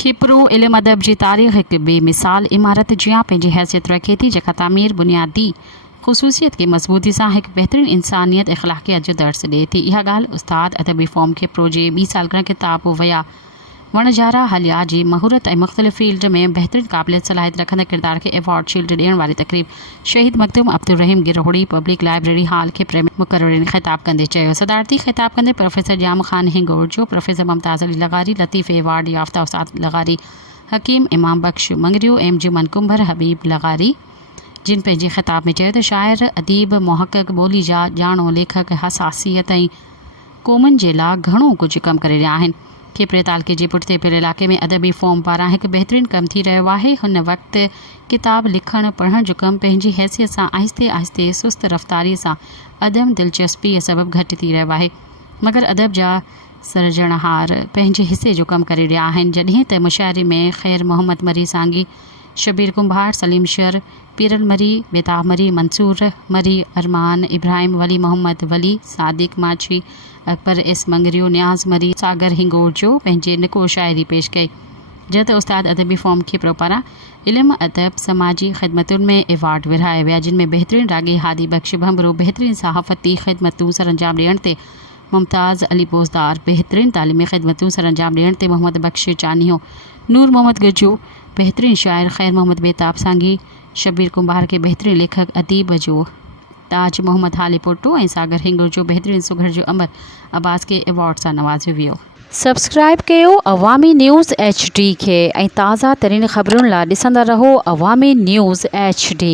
खिपरू इल्म अदब जी तारीख़ हिकु बेमिसाल इमारत जियां पंहिंजी हैसियत रखे थी, जेका तामीर बुनियादी ख़ुसूसियत खे मज़बूती सां हिकु बहितरीन इंसानियत इख़लाक़ियत जो दर्स ॾिए थी। इहा ॻाल्हि उस्ताद अदबी फ़ॉर्म खिपरू जे 2 सालगिरह किताब वया वणजारा हलिया जी महूरत ऐं मुख़्तलिफ़ फील्ड में बहितरीन क़ाबिलियत सलाहियत रखंदड़ किरदार खे एवॉर्ड शील्ड ॾियण वारी तक़रीब शहीद मखदूम अब्दुर्रहीम गिरोहड़ी पब्लिक लाइब्रेरी हाल खिपरे में मुक़र्ररीन ख़िताब कंदे चयो। सदारती ख़िताब कंदे प्रोफेसर जाम ख़ान हिंगोर जो प्रोफेसर मुमताज़ अली लगारी, लतीफ़ एवॉर्ड याफ़्ता उस्ताद लगारी, हकीम इमाम बख्श मंगरियो, एमजुमन कुंभर, हबीब लगारी, जिन पंहिंजे ख़िताब में चयो त शाइर अदीब मुहक़क़ ॿोली जा ॼाणो लेखक हसासियत ऐं क़ौमुनि जे लाइ घणो कुझु कमु करे रहिया आहिनि। खिपरे तालके जे पुठिते पियल इलाइक़े में अदबी फ़ॉर्म पारां हिकु बहितरीन कमु थी रहियो आहे। हुन वक़्तु किताब लिखण पढ़ण जो कमु पंहिंजी हैसियत सां आहिस्ते आहिस्ते सुस्त रफ़्तारीअ सां अदम दिलचस्पीअ सबबु घटि थी रहियो आहे, मगर अदब जा सरजणहार पंहिंजे हिसे जो कमु करे रहिया आहिनि। जॾहिं त मुशाइरे में ख़ैर मोहम्मद मरी सांगी, शबीर कुंभार, सलीम शर, पीरल मरी, बेताब मरी, मंसूर मरी, अरमान इब्राहिम, वली मोहम्मद वली, सादिक माछी, अकबर एस मंगरियो, न्याज़ मरी, सागर हिंगोर जो पंहिंजे निको शाइरी पेश कई। जो त उस्ताद अदबी फ़ॉर्म खिपरो पारां इल्म अदब समाजी ख़िदमतुनि में एवॉर्ड विरहाया विया, जिन में बहितरीन रागी हादी बख्श भंभरो बहितरीन सहाफ़ती ख़िदमतूं सरअंजाम ॾियण ते मुमताज़ अली पोज़दार, बहितरीन तालीमी ख़िदमतूं सरअंजाम ॾियण ते मोहम्मद बख्श चानियो, नूर मोहम्मद गजू, बहितरीन शाइर ख़ैर मोहम्मद बेताब सांगी, शबीर कुंभार के बहितरीन लेखक अदीब जो ताज मोहम्मद हाली पोटो ऐं सागर हिंगोर जो बहितरीन सुघड़ जो अमर अब्बास के एवॉर्ड सां नवाज़ियो वियो। सब्सक्राइब कयो अवामी न्यूज़ HD खे ऐं ताज़ा तरीन ख़बरुनि लाइ ॾिसंदा रहो अवामी न्यूज़ HD।